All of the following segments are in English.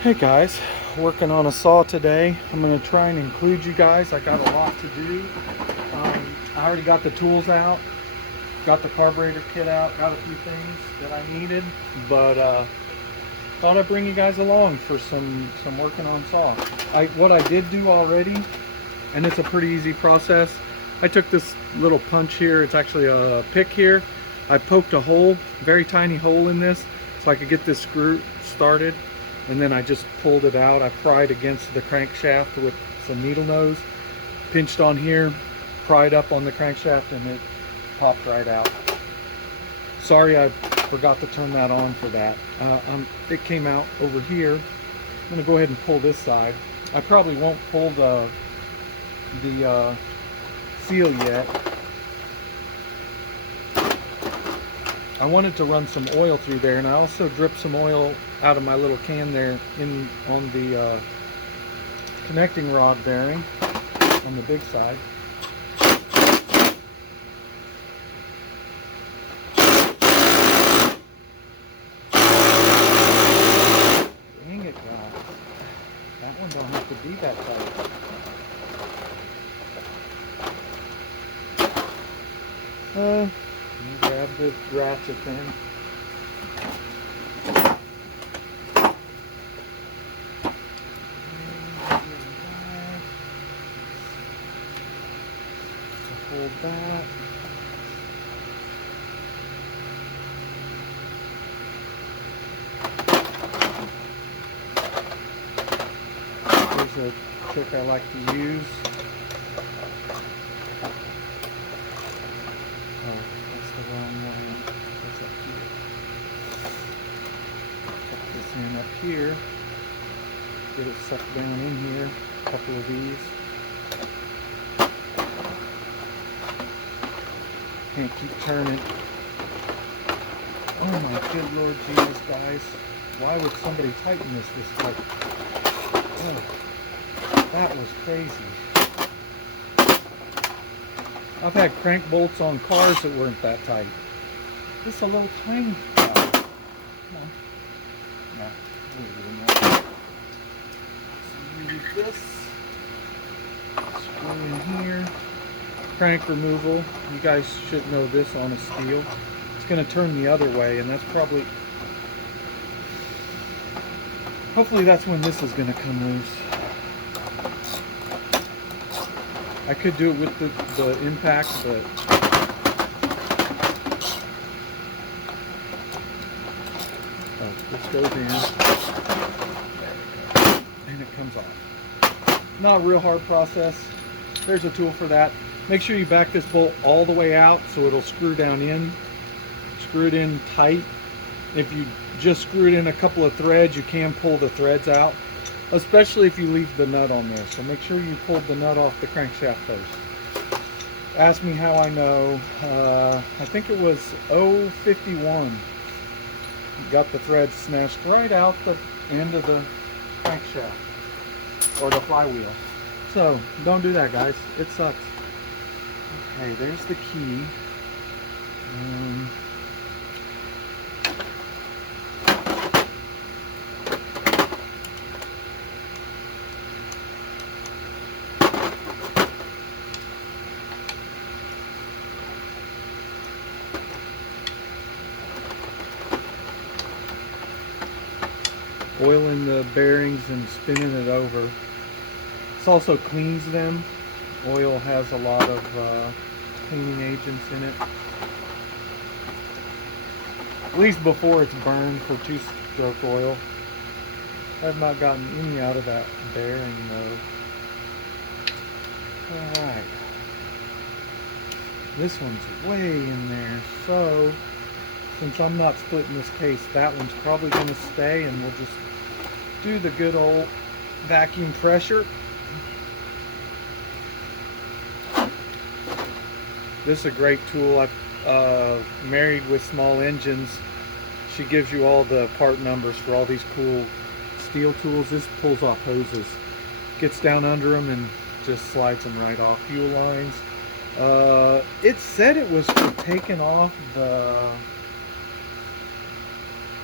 Hey guys, working on a saw today. I'm going to try and include you guys. I got a lot to do. I already got the tools out, got the carburetor kit out, got a few things that I needed, but thought I'd bring you guys along for some working on saw. What I did do already, and it's a pretty easy process. I took this little punch here. It's actually a pick here. I poked a hole, very tiny hole in this, so I could get this screw started. And then I just pulled it out. I pried against the crankshaft with some needle nose, pinched on here, pried up on the crankshaft, and it popped right out. Sorry, I forgot to turn that on for that. It came out over here. I'm gonna go ahead and pull this side. I probably won't pull the seal yet. I wanted to run some oil through there, and I also dripped some oil out of my little can there on the connecting rod bearing on the big side. Dang it, God. That one don't have to be that tight. Let me grab the ratchet then. Hold that. Here's a trick I like to use. Oh, that's the wrong way. That's up here. Put this in up here. Get it sucked down in here. A couple of these. Can't keep turning. Oh my good Lord Jesus, guys. Why would somebody tighten this tight? Oh, that was crazy. I've had crank bolts on cars that weren't that tight. This is a little tiny guy. No, so use this. Screw in here. Crank removal. You guys should know this on a Stihl. It's going to turn the other way, and that's probably, hopefully that's when this is going to come loose. I could do it with the impact, but this goes in, and it comes off. Not a real hard process. There's a tool for that. Make sure you back this bolt all the way out so it'll screw down in. Screw it in tight. If you just screw it in a couple of threads, you can pull the threads out, especially if you leave the nut on there. So make sure you pull the nut off the crankshaft first. Ask me how I know. I think it was 051. Got the threads snatched right out the end of the crankshaft or the flywheel. So don't do that, guys. It sucks. Okay, there's the key. Oiling the bearings and spinning it over. This also cleans them. Oil has a lot of cleaning agents in it. At least before it's burned for two-stroke oil. I've not gotten any out of that bearing though. Alright. This one's way in there. So, since I'm not splitting this case, that one's probably going to stay, and we'll just do the good old vacuum pressure. This is a great tool. I've married with small engines. She gives you all the part numbers for all these cool Stihl tools. This pulls off hoses, gets down under them and just slides them right off. Fuel lines. It said it was for taking off the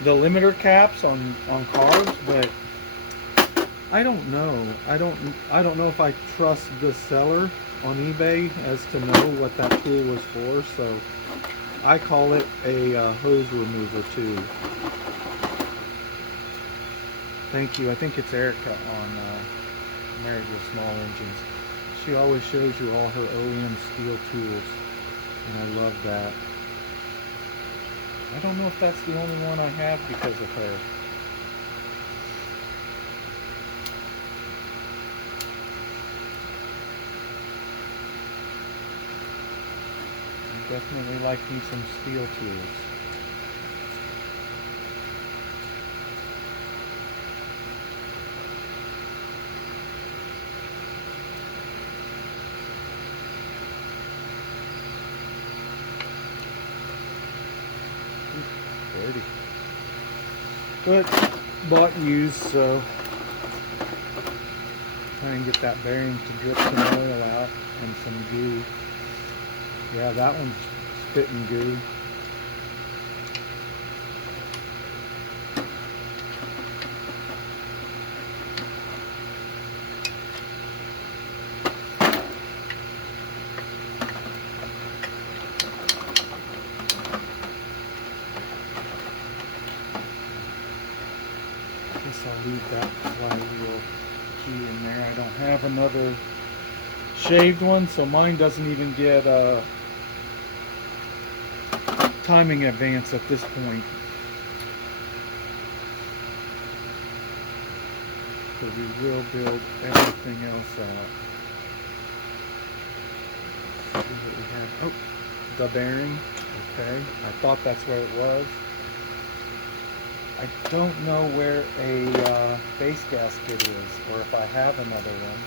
limiter caps on cars, but I don't know. I don't know if I trust the seller on eBay as to know what that tool was for, so I call it a hose remover too. Thank you. I think it's Erica on Married with Small Engines. She always shows you all her OEM Stihl tools, and I love that. I don't know if that's the only one I have because of her. I definitely like me some Stihl tools. Dirty. But bought used, so try and get that bearing to drip some oil out and some goo. Yeah, that one's spitting goo. I guess I'll leave that flywheel key in there. I don't have another shaved one, so mine doesn't even get timing advance at this point. So we will build everything else out. Let's see what we have. Oh, the bearing. Okay, I thought that's where it was. I don't know where a base gasket is, or if I have another one.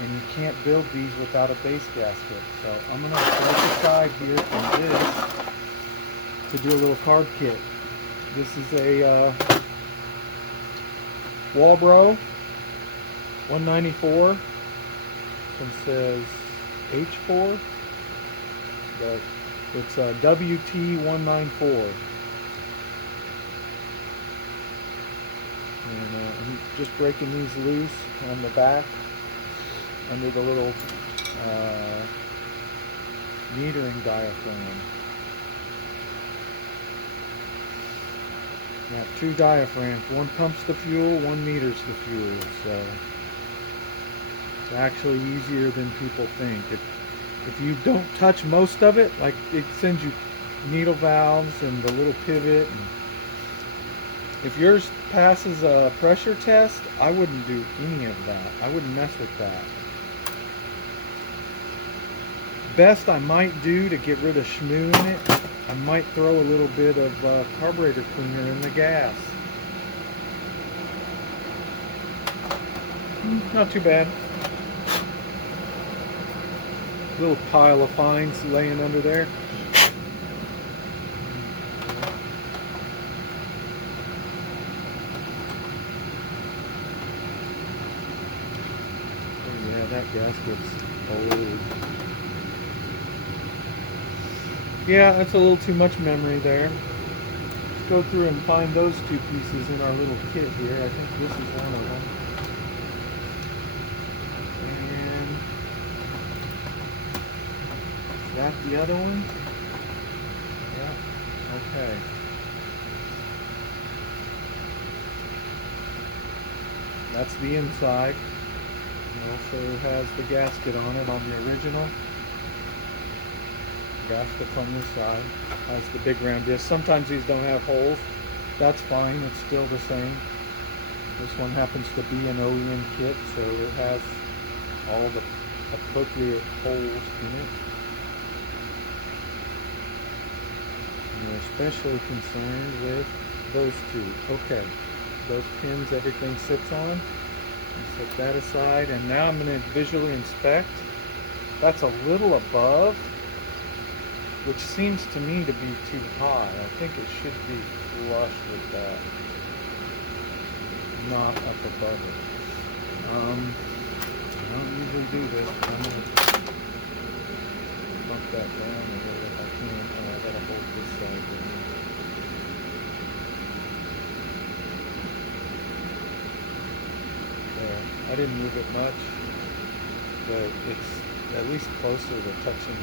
And you can't build these without a base gasket. So I'm going to start aside here from this to do a little carb kit. This is a Walbro 194. This one says H4, but it's a WT 194. And I'm just breaking these loose on the back under the little metering diaphragm. Now, two diaphragms. One pumps the fuel, one meters the fuel. So it's actually easier than people think. If you don't touch most of it, like it sends you needle valves and the little pivot. And if yours passes a pressure test, I wouldn't do any of that. I wouldn't mess with that. Best I might do to get rid of schmoo in it, I might throw a little bit of carburetor cleaner in the gas. Not too bad. Little pile of fines laying under there. Oh yeah, that gasket's old. Yeah, that's a little too much memory there. Let's go through and find those two pieces in our little kit here. I think this is one of them. And is that the other one? Yeah, okay. That's the inside. It also has the gasket on it on the original. Gaskets on this side has the big round disc. Sometimes these don't have holes. That's fine, it's still the same. This one happens to be an OEM kit, so it has all the appropriate holes in it. And we're especially concerned with those two. Okay, those pins everything sits on. Set that aside, and now I'm going to visually inspect. That's a little above, which seems to me to be too high. I think it should be flush with that, not up above it. I don't usually do this. I'm going to bump that down a little if I can. And I gotta hold this side down. I didn't move it much, but it's at least closer to touching.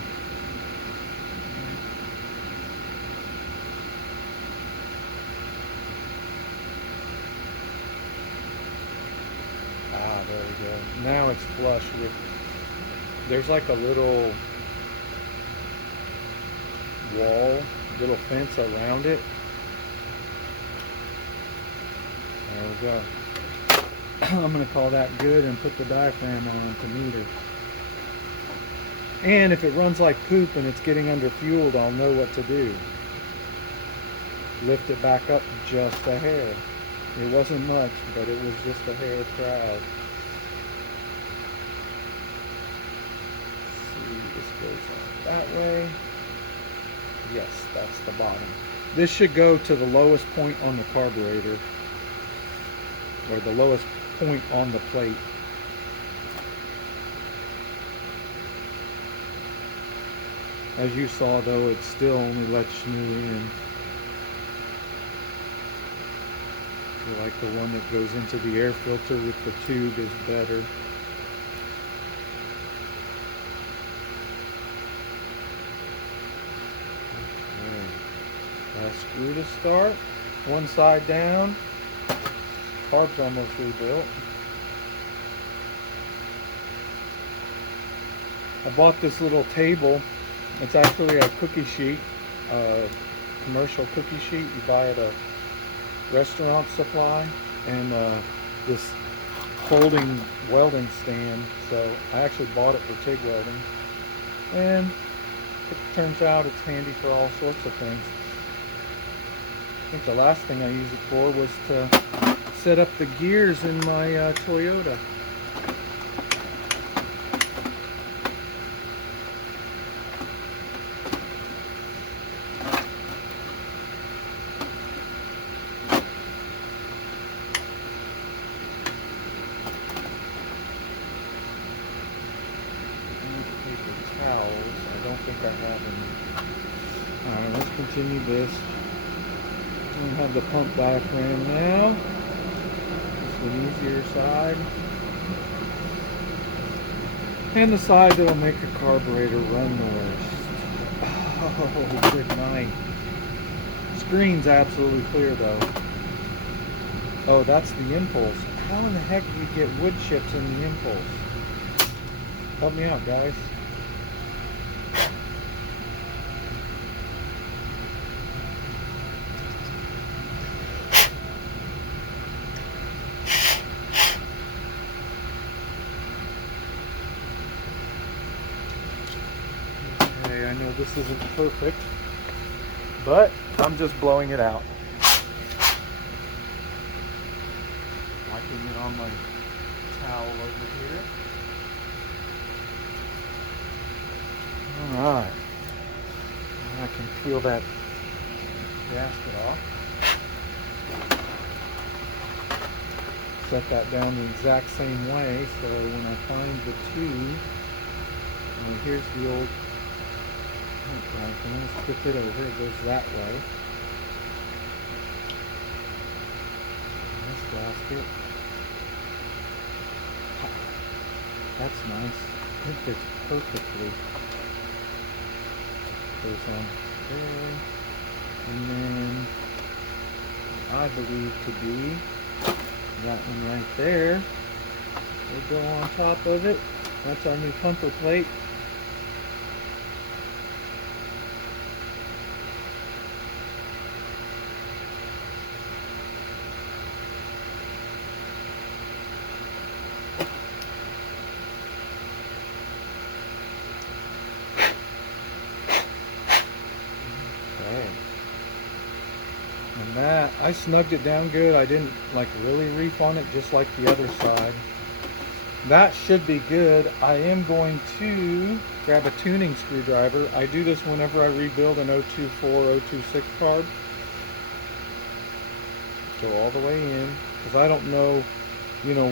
Ah, there we go. Now it's flush with, there's like a little wall, little fence around it. There we go. I'm going to call that good and put the diaphragm on to meter. And if it runs like poop and it's getting underfueled, I'll know what to do. Lift it back up just a hair. It wasn't much, but it was just a hair proud. See, this goes on that way. Yes, that's the bottom. This should go to the lowest point on the carburetor, or the lowest point on the plate. As you saw though, it still only lets new in. I feel like the one that goes into the air filter with the tube is better. Okay. Last screw to start. One side down. Carb's almost rebuilt. I bought this little table. It's actually a cookie sheet, commercial cookie sheet you buy at a restaurant supply, and this folding welding stand. So I actually bought it for TIG welding, and it turns out it's handy for all sorts of things. I think the last thing I used it for was to set up the gears in my Toyota. I don't think I have any. Alright, let's continue this. We have the pump diaphragm now. Just an easier side. And the side that'll make a carburetor run the worst. Oh, good night. Screen's absolutely clear though. Oh, that's the impulse. How in the heck do you get wood chips in the impulse? Help me out, guys. Okay, I know this isn't perfect, but I'm just blowing it out. Wiping it on my towel over here. Alright. I can peel that gasket off. Set that down the exact same way, so when I find the tube, and here's the old, let's flip it over, it goes that way. This gasket. That's nice. It fits perfectly. Goes on there. And then I believe to be that one right there will go on top of it. That's our new pumper plate. And that, I snugged it down good. I didn't like really reef on it, just like the other side. That should be good. I am going to grab a tuning screwdriver. I do this whenever I rebuild an 024, 026 carb. Go all the way in, because I don't know,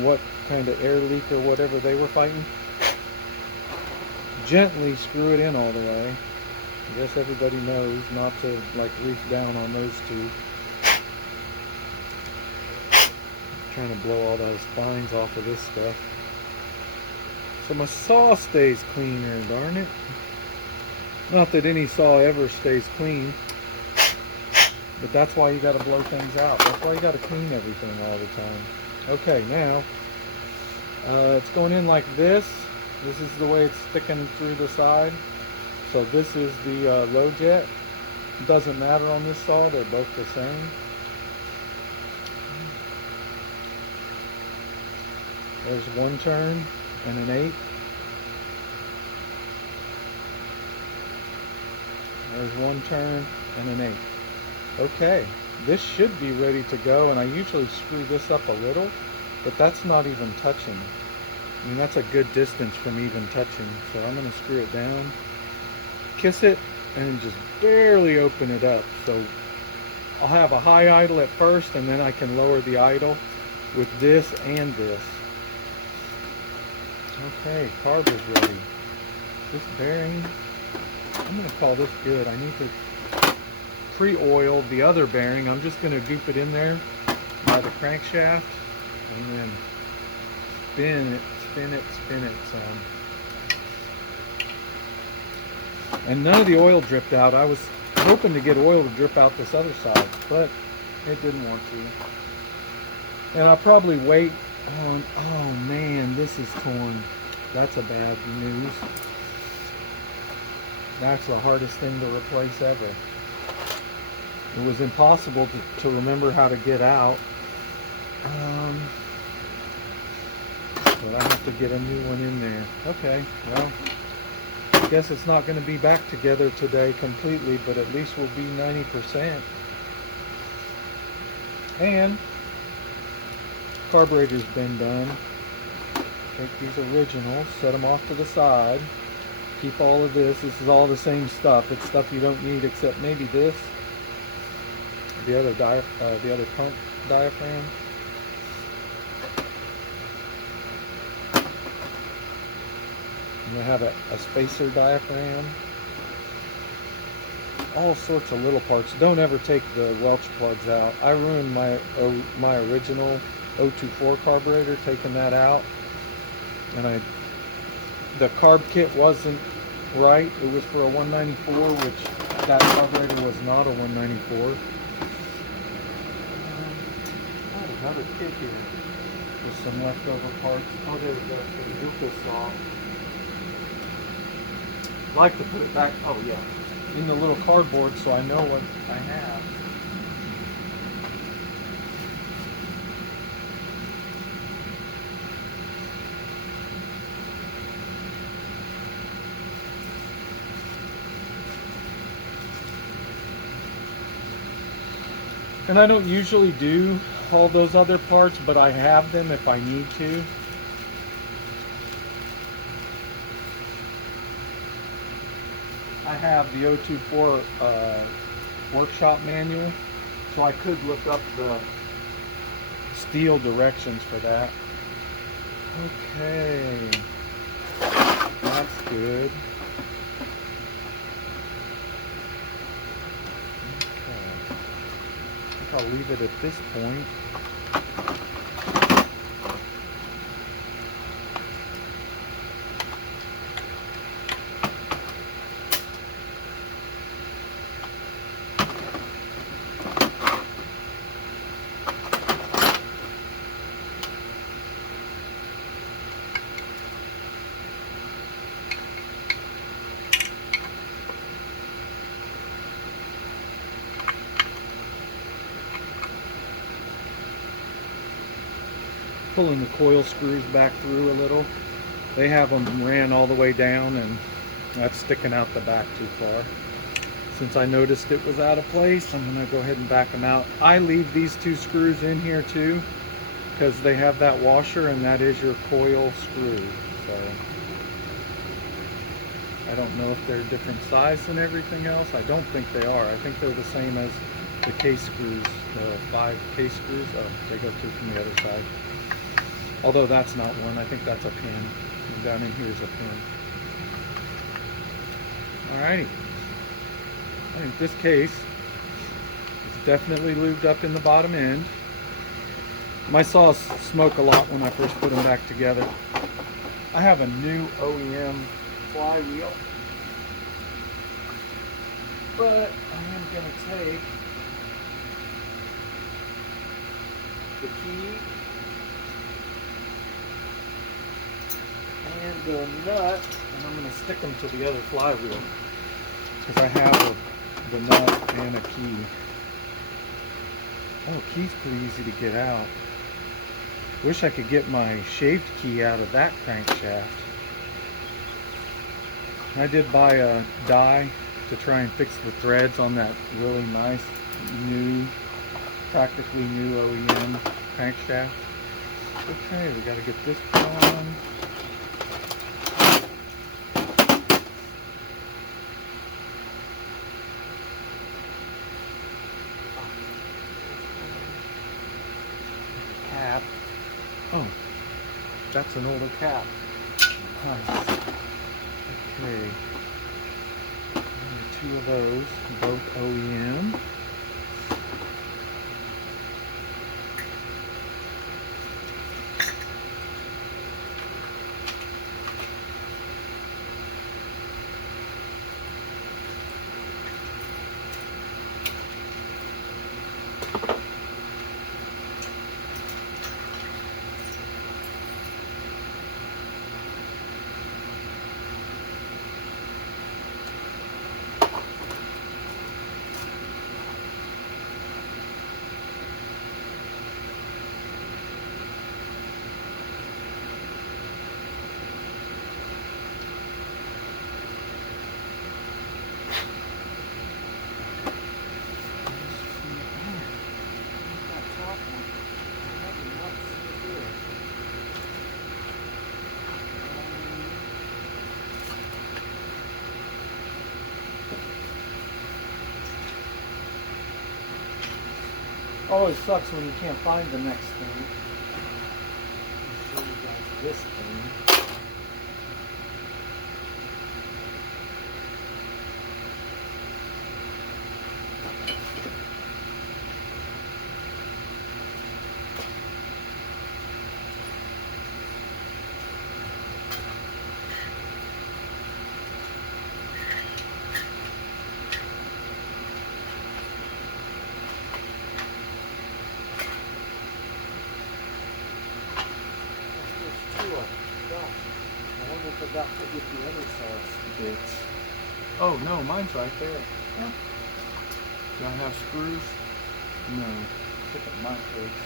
what kind of air leak or whatever they were fighting. Gently screw it in all the way. I guess everybody knows not to like reef down on those two. trying to blow all those fines off of this stuff. So my saw stays cleaner, darn it. Not that any saw ever stays clean, but that's why you got to blow things out. That's why you got to clean everything all the time. Okay, now it's going in like this. This is the way it's sticking through the side. So this is the low jet. It doesn't matter on this saw, they're both the same. There's one turn and an 8. There's one turn and an 8. Okay, this should be ready to go, and I usually screw this up a little, but that's not even touching. I mean, that's a good distance from even touching. So I'm going to screw it down, kiss it, and just barely open it up. So I'll have a high idle at first, and then I can lower the idle with this and this. Okay, carb is ready. This bearing, I'm going to call this good. I need to pre-oil the other bearing. I'm just going to goop it in there by the crankshaft and then spin it some. And none of the oil dripped out. I was hoping to get oil to drip out this other side, but it didn't want to. And I'll probably wait on, oh man, this is torn. That's a bad news. That's the hardest thing to replace ever. It was impossible to remember how to get out. But I have to get a new one in there. Okay, well, I guess it's not going to be back together today completely, but at least we'll be 90%. And carburetor's been done. Take these originals, set them off to the side. Keep all of this. This is all the same stuff. It's stuff you don't need except maybe this. The other pump diaphragm. And I have a spacer diaphragm. All sorts of little parts. Don't ever take the Welch plugs out. I ruined my original 024 carburetor taking that out. And the carb kit wasn't right. It was for a 194, which that carburetor was not a 194. Another kit here with some leftover parts. Oh, there we go. The Zuka saw. I like to put it back. Oh yeah, in the little cardboard so I know what I have. And I don't usually do all those other parts, but I have them if I need to. I have the 024 workshop manual, so I could look up the Stihl directions for that. Okay, that's good. I'll leave it at this point. Pulling the coil screws back through a little. They have them ran all the way down, and that's sticking out the back too far. Since I noticed it was out of place, I'm going to go ahead and back them out. I leave these two screws in here too, because they have that washer, and that is your coil screw. So I don't know if they're different size than everything else. I don't think they are. I think they're the same as the case screws, the 5 case screws. Oh, they go through from the other side. Although that's not one, I think that's a pin. And down in here is a pin. Alrighty. I think this case is definitely lubed up in the bottom end. My saws smoke a lot when I first put them back together. I have a new OEM flywheel, but I am going to take the key and the nut, and I'm going to stick them to the other flywheel because I have the nut and a key. Oh, key's pretty easy to get out. Wish I could get my shaved key out of that crankshaft. I did buy a die to try and fix the threads on that really nice new, practically new OEM crankshaft. Okay, we got to get this on. Cap. Oh, that's an older cap. Nice. Okay. Two of those, both OEM. Always sucks when you can't find the next thing. I'll show you guys this thing. I forgot to get the other size bits. Oh no, mine's right there. Huh. Do I have screws? No. Look at my case.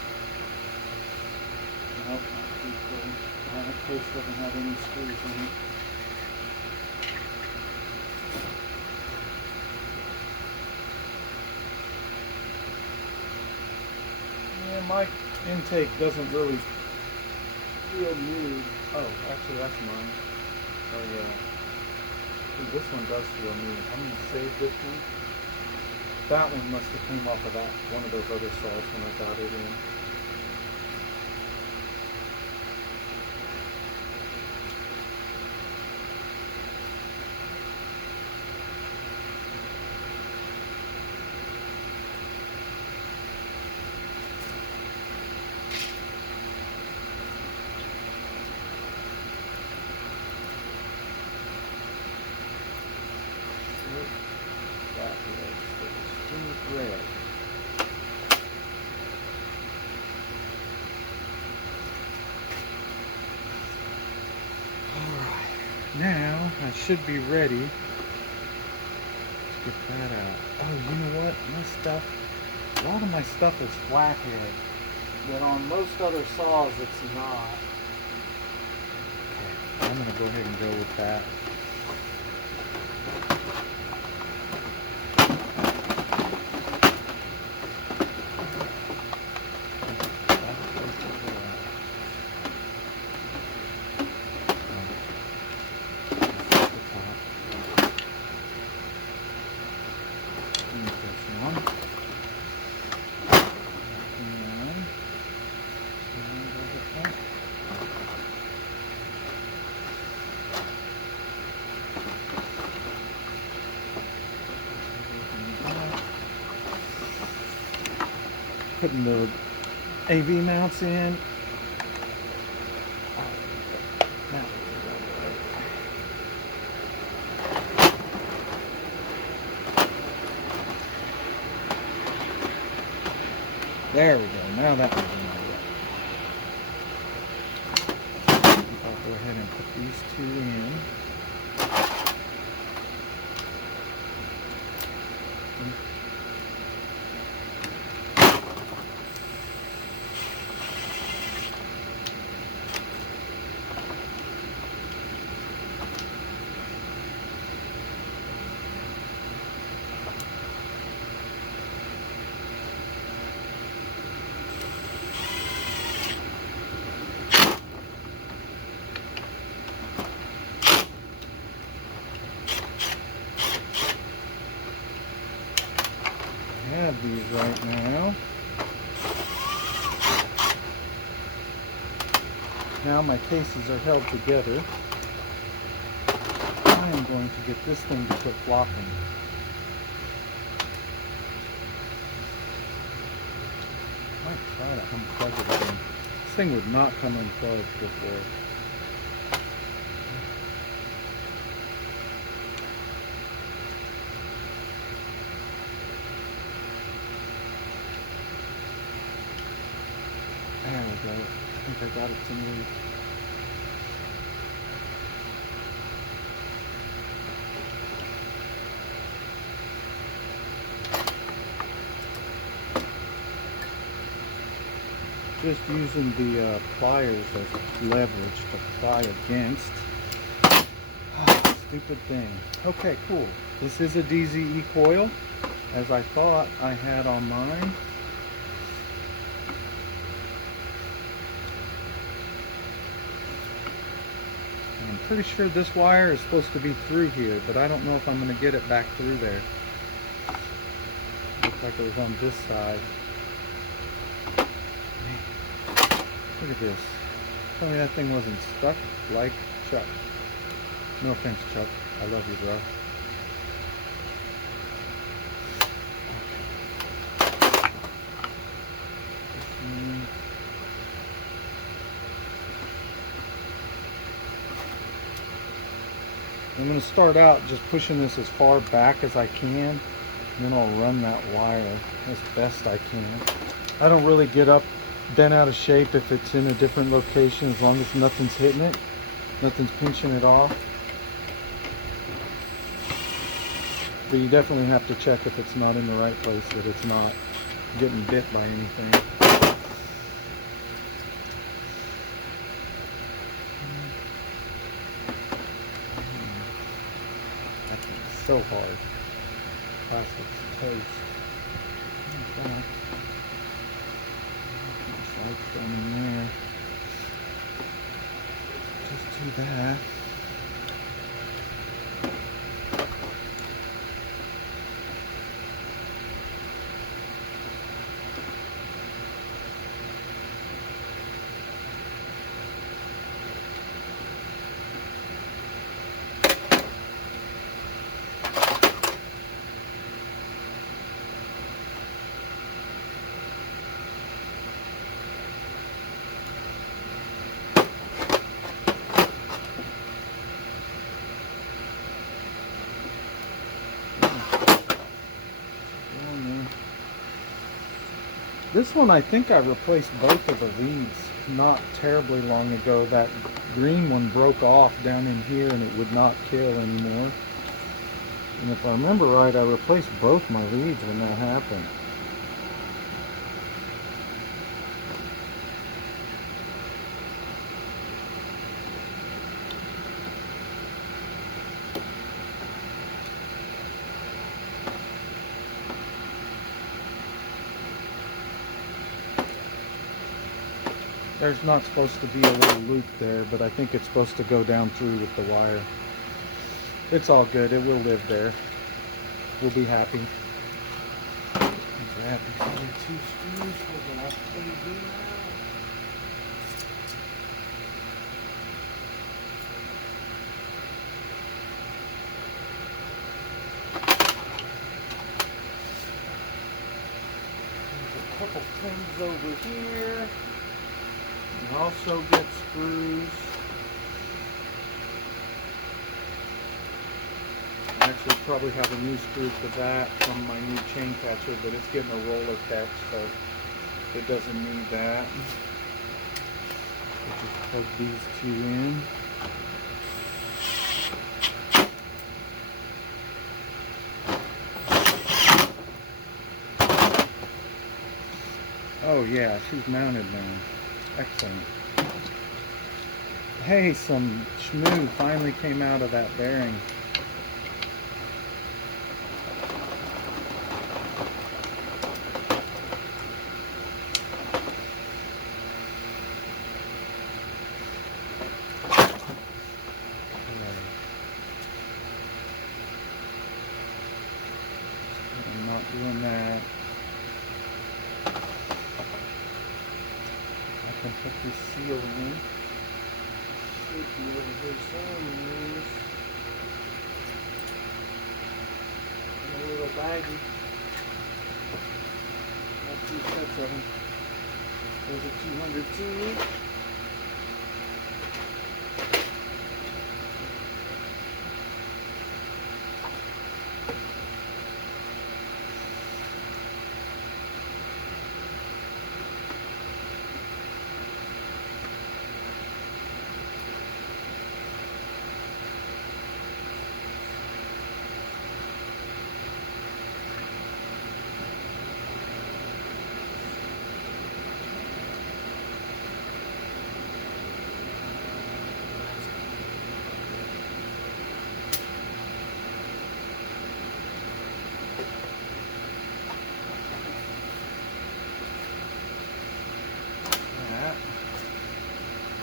Nope, my case doesn't have any screws in it. Yeah, my intake doesn't really feel new. Oh, actually that's mine. Oh yeah. Ooh, this one does feel new. I'm going to save this one. That one must have came off of that one of those other saws when I got it in. That is the red. Alright, now I should be ready to get that out. Oh, you know what? My stuff, a lot of my stuff is flathead, but on most other saws it's not. Okay, I'm going to go ahead and go with that. Putting the AV mounts in. Now, there we go. Now that one's in all right. I'll go ahead and put these two in. I have these right now. Now my cases are held together. I am going to get this thing to quit flopping. I might try to unplug it again. This thing would not come unplugged before. There we go. I think I got it to move. Just using the pliers as leverage to pry against. Oh, stupid thing. Okay, cool. This is a DZE coil, as I thought I had on mine. I'm pretty sure this wire is supposed to be through here, but I don't know if I'm going to get it back through there. Looks like it was on this side. Look at this. Tell me that thing wasn't stuck like Chuck. No offense, Chuck. I love you, bro. I'm going to start out just pushing this as far back as I can, and then I'll run that wire as best I can. I don't really get up bent out of shape if it's in a different location, as long as nothing's hitting it, nothing's pinching it off. But you definitely have to check if it's not in the right place, that it's not getting bit by anything. That's so hard. Plastic's toast. Okay. Down in there. Just do that. This one, I think I replaced both of the leads not terribly long ago. That green one broke off down in here and it would not kill anymore. And if I remember right, I replaced both my leads when that happened. There's not supposed to be a little loop there, but I think it's supposed to go down through with the wire. It's all good. It will live there. We'll be happy. Grab these other two screws. Hold on, I'll pull you out. There's a couple comes over here and also gets screws. I actually probably have a new screw for that from my new chain catcher, but it's getting a roller catch, so it doesn't need that. I'll just plug these two in. Oh yeah, she's mounted now. Excellent. Hey, some schmoo finally came out of that bearing. I'm not doing that. I can put this seal in. Should be over here somewhere. In a little baggie. Got 2 sets of them. There's a 200 too.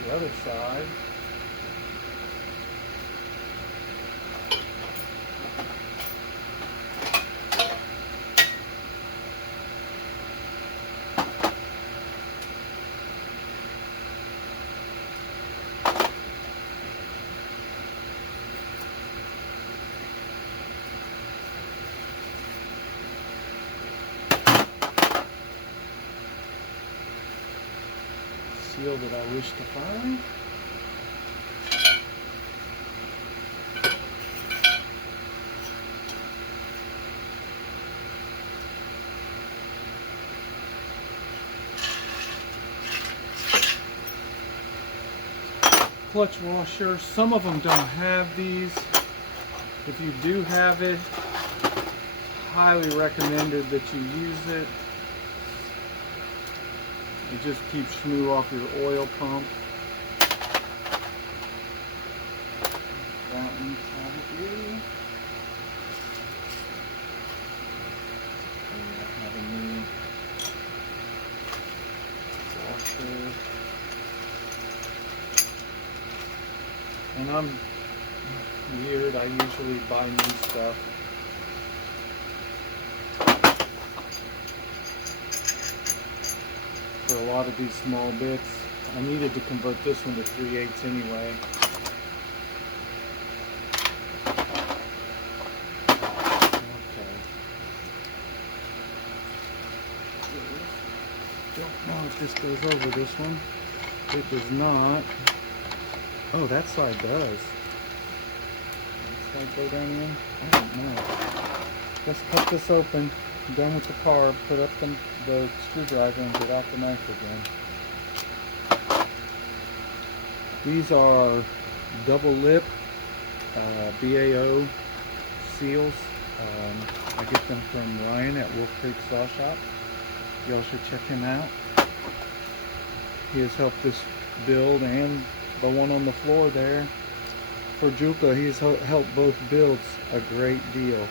The other side. Seal that I wish to find. Clutch washer. Some of them don't have these. If you do have it, highly recommended that you use it. It just keeps schmoo off your oil pump. That one probably. And I have a new washer. And I'm weird, I usually buy new stuff. For a lot of these small bits. I needed to convert this one to 3/8 anyway. Okay. Don't know if this goes over this one. It does not. Oh, that side does. That side go down in? I don't know. Let's cut this open. I'm done with the carb. Put up the screwdriver and get out the knife again. These are double lip BAO seals. I get them from Ryan at Wolf Creek Saw Shop. Y'all should check him out. He has helped this build and the one on the floor there for Juka. He's helped both builds a great deal.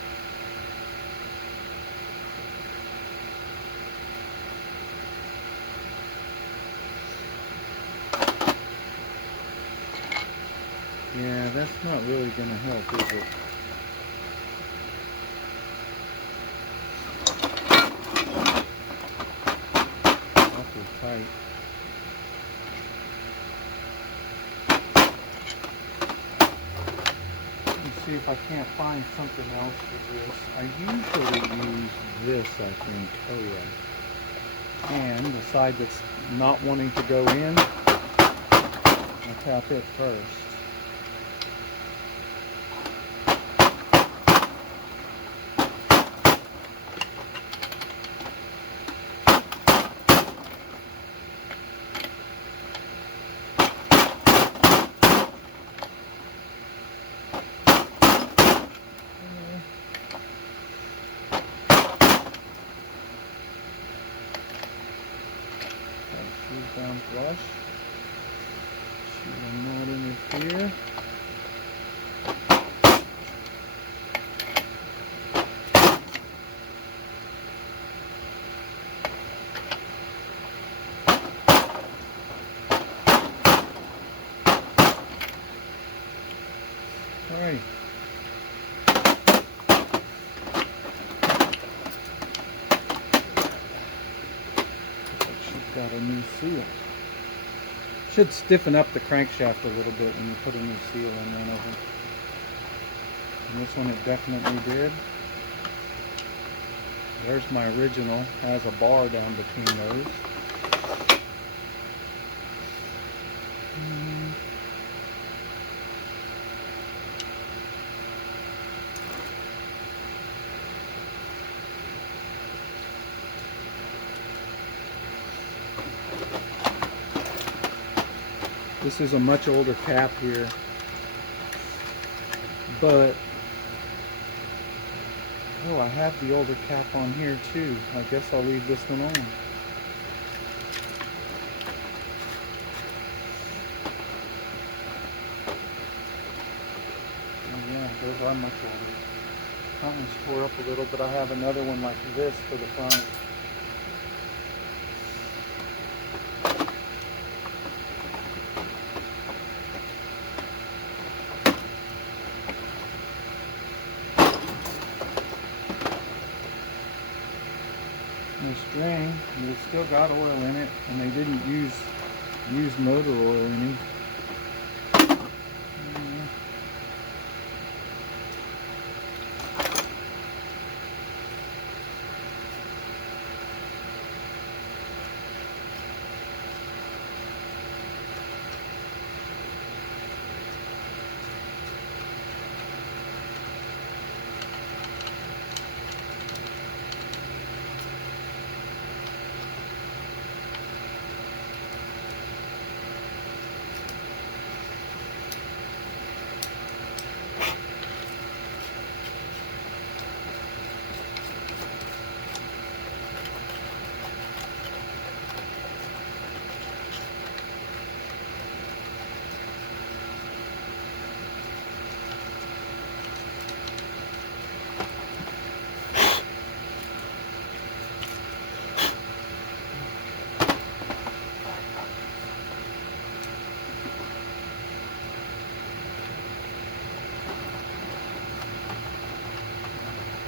Yeah, that's not really going to help, is it? Awfully tight. Let me see if I can't find something else for this. I usually use this, I think. Oh yeah. And the side that's not wanting to go in, I'll tap it first. Shoes down flush. She will not interfere. Alright. She's got a new seal. Should stiffen up the crankshaft a little bit when you put a new seal in one of them. And this one it definitely did. There's my original. Has a bar down between those. This is a much older cap here, but oh, I have the older cap on here too. I guess I'll leave this one on. Oh, yeah, those are much older. That one's tore up a little, but I have another one like this for the front. The string, but it's still got oil in it, and they didn't use motor oil any.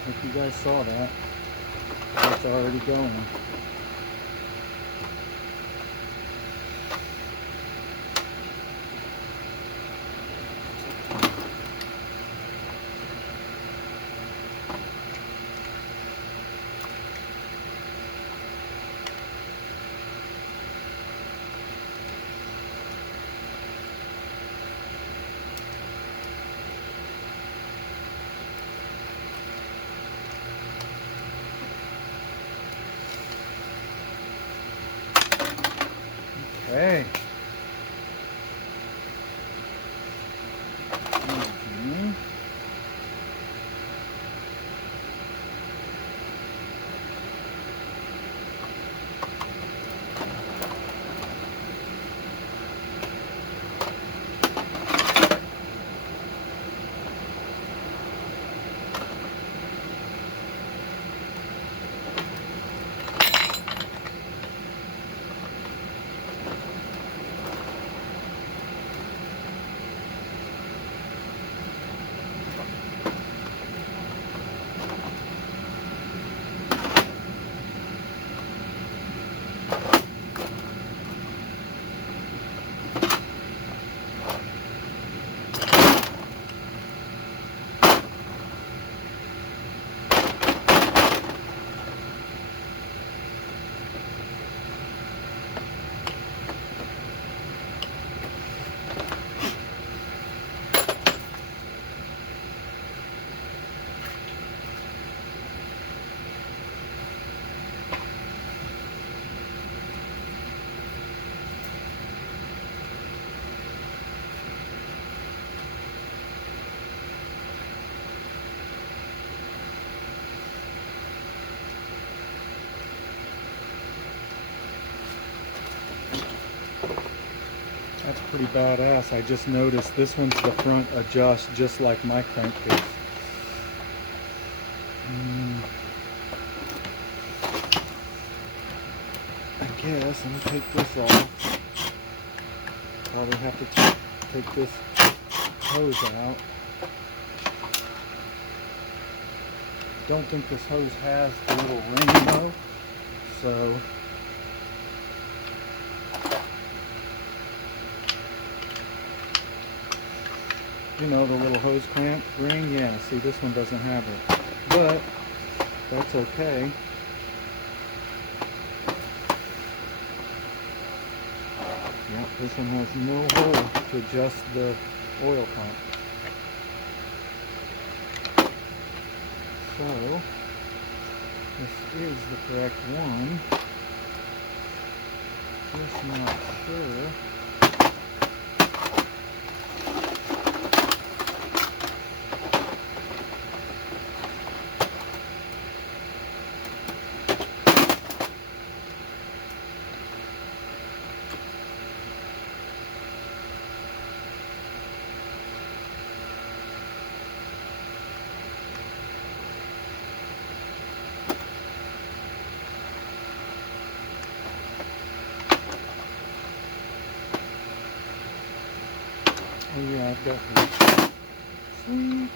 If you guys saw that, it's already going. Okay. That's pretty badass. I just noticed this one's the front adjust just like my crankcase. I guess I'm gonna take this off. Probably have to take this hose out. Don't think this hose has the little ring though, so you know, the little hose clamp ring. Yeah, see, this one doesn't have it, but that's okay. Yep, this one has no hole to adjust the oil pump. So this is the correct one. Just not sure. Oh yeah, I've got this. Sweet.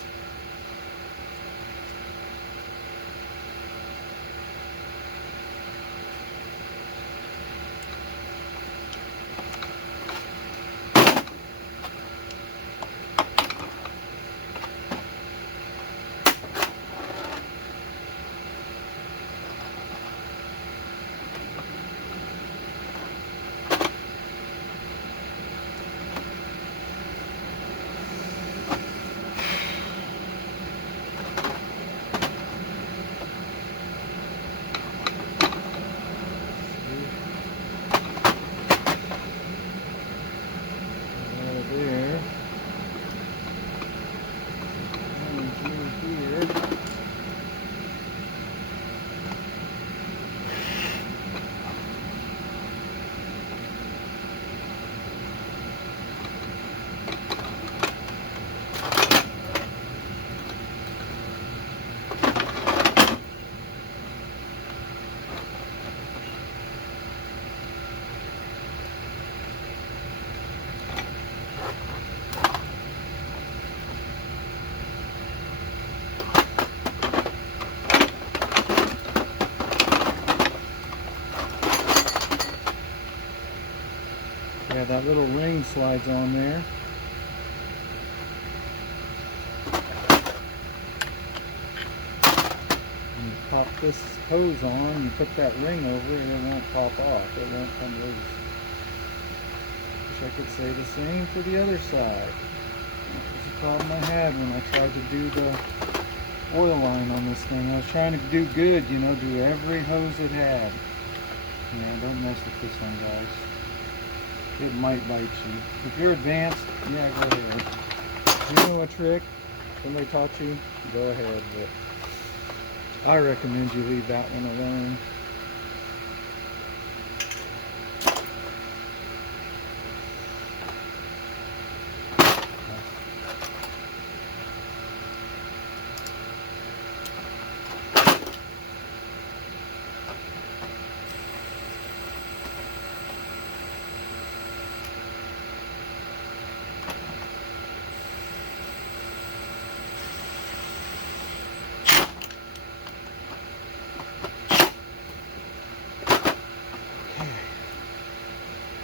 Yeah, that little ring slides on there. And you pop this hose on, you put that ring over it, and it won't pop off. It won't come loose. Wish I could say the same for the other side. That's the problem I had when I tried to do the oil line on this thing. I was trying to do good, you know, do every hose it had. Yeah, don't mess with this one, guys. It might bite you. If you're advanced, yeah, go ahead. If you know a trick, somebody taught you, go ahead. But I recommend you leave that one alone.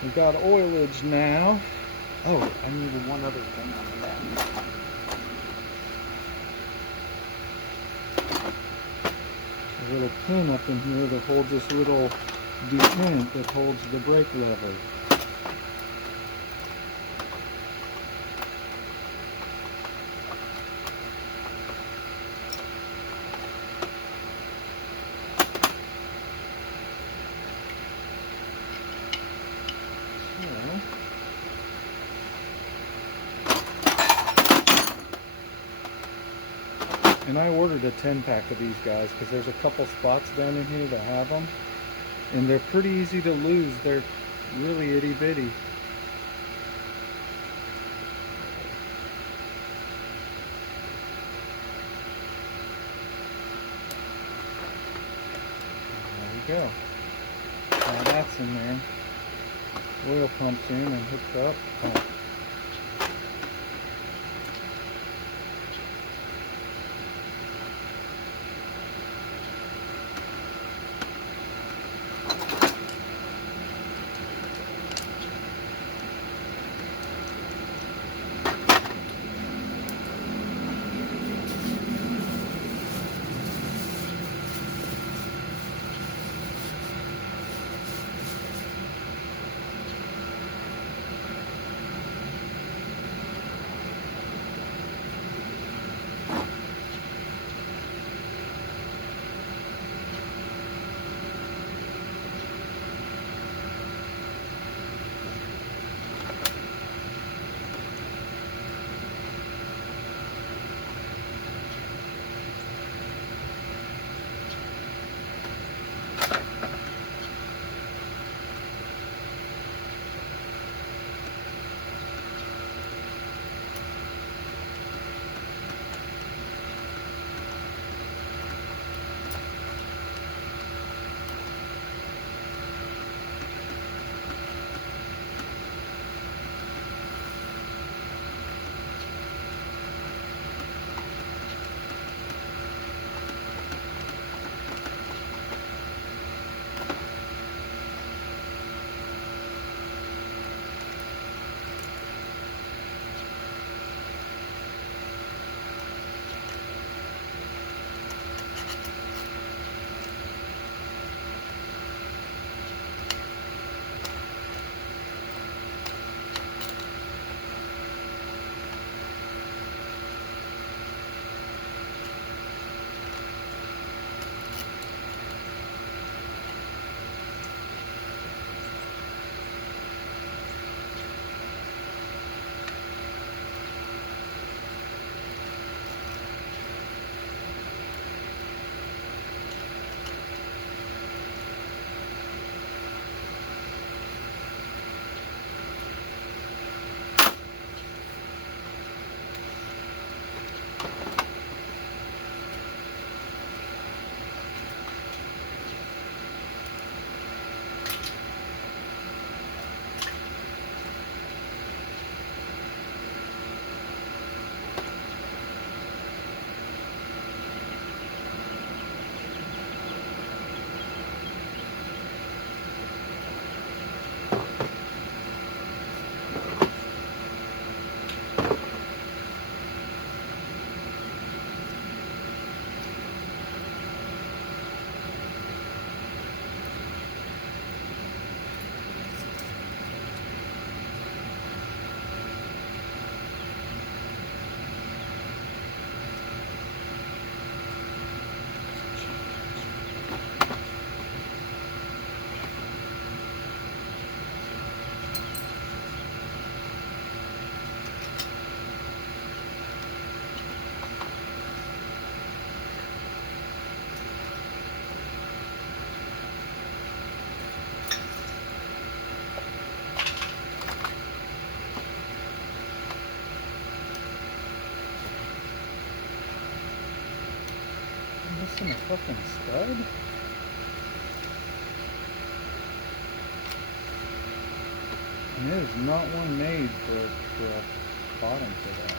We've got oilage now. Oh, I needed one other thing on that. A little pin up in here that holds this little detent that holds the brake lever. And I ordered a 10-pack of these guys because there's a couple spots down in here that have them. And they're pretty easy to lose. They're really itty bitty. go. Now that's in there. Oil pump's in and hooked up. Oh. Missing a fucking stud? And there's not one made for a bottom for that.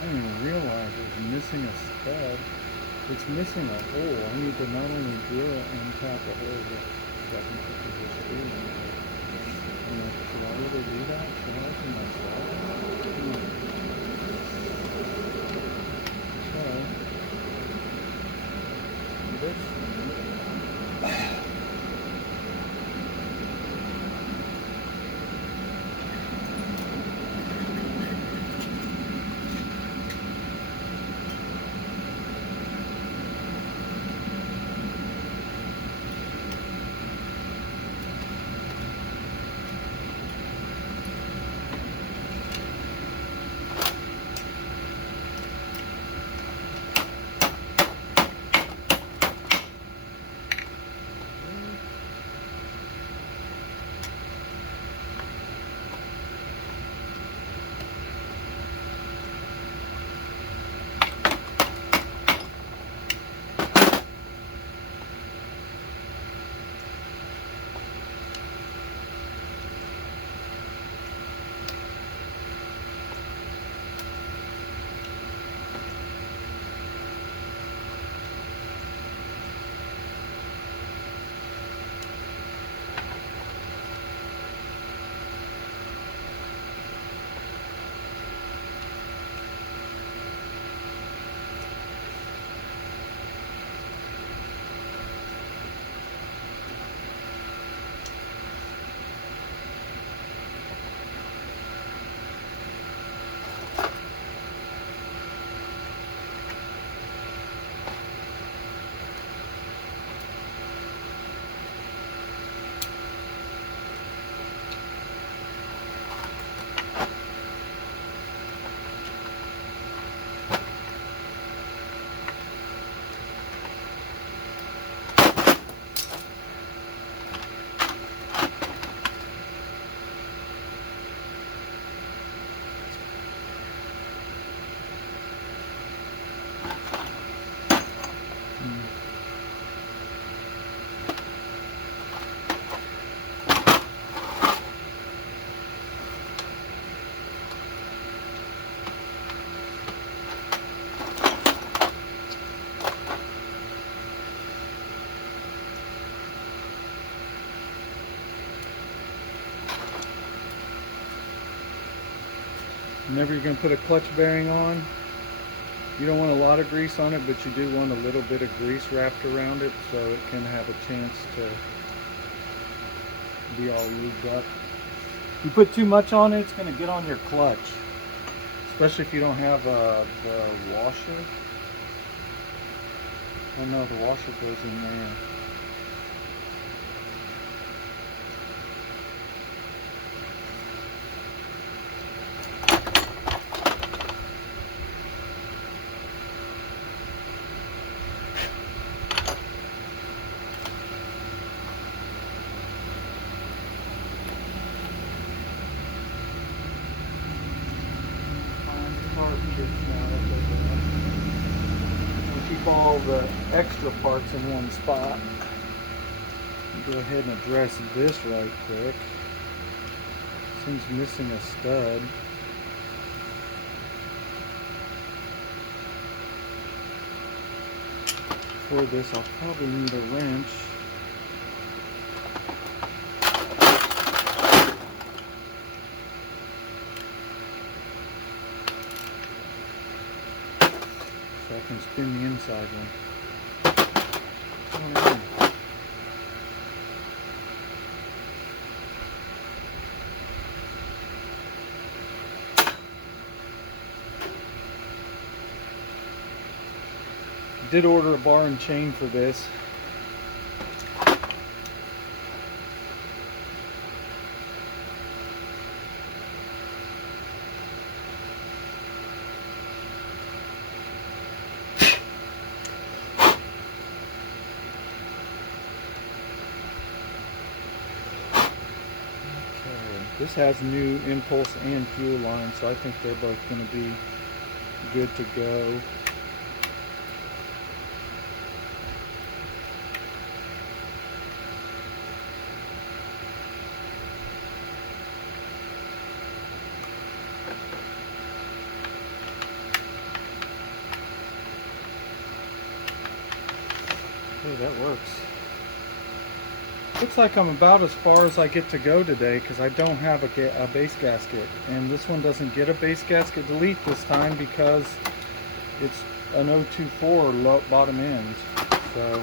I didn't even realize it was missing a stud. It's missing a hole. I need to not only drill and tap a hole, but so I can put the screw in there. You know, should I really do that? Should I open my stud? So, this Whenever you're going to put a clutch bearing on, you don't want a lot of grease on it, but you do want a little bit of grease wrapped around it so it can have a chance to be all lubed up. If you put too much on it, it's going to get on your clutch, especially if you don't have the washer. Oh no, the washer goes in there. We'll keep all the extra parts in one spot. Go ahead and address this right quick. Seems missing a stud. For this, I'll probably need a wrench. So I can spin the inside one. Oh, did order a bar and chain for this. This has new impulse and fuel lines, so I think they're both going to be good to go. Okay, that works. Looks like I'm about as far as I get to go today because I don't have a base gasket, and this one doesn't get a base gasket delete this time because it's an 024 low bottom end. So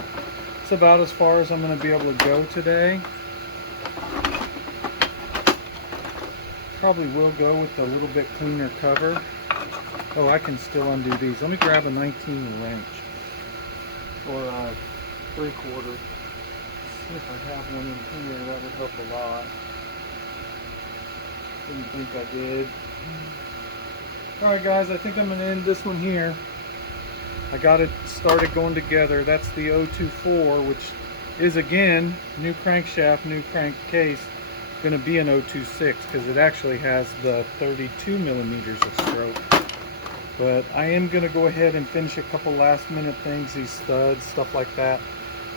it's about as far as I'm going to be able to go today. Probably will go with a little bit cleaner cover. Oh, I can still undo these. Let me grab a 19 wrench or a 3/4. See if I have one in here, that would help a lot. Didn't think I did. Alright guys, I think I'm going to end this one here. I got it started going together. That's the 024, which is again, new crankshaft, new crankcase. Going to be an 026 because it actually has the 32 millimeters of stroke. But I am going to go ahead and finish a couple last minute things, these studs, stuff like that.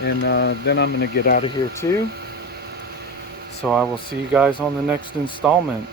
And then I'm going to get out of here too. So I will see you guys on the next installment.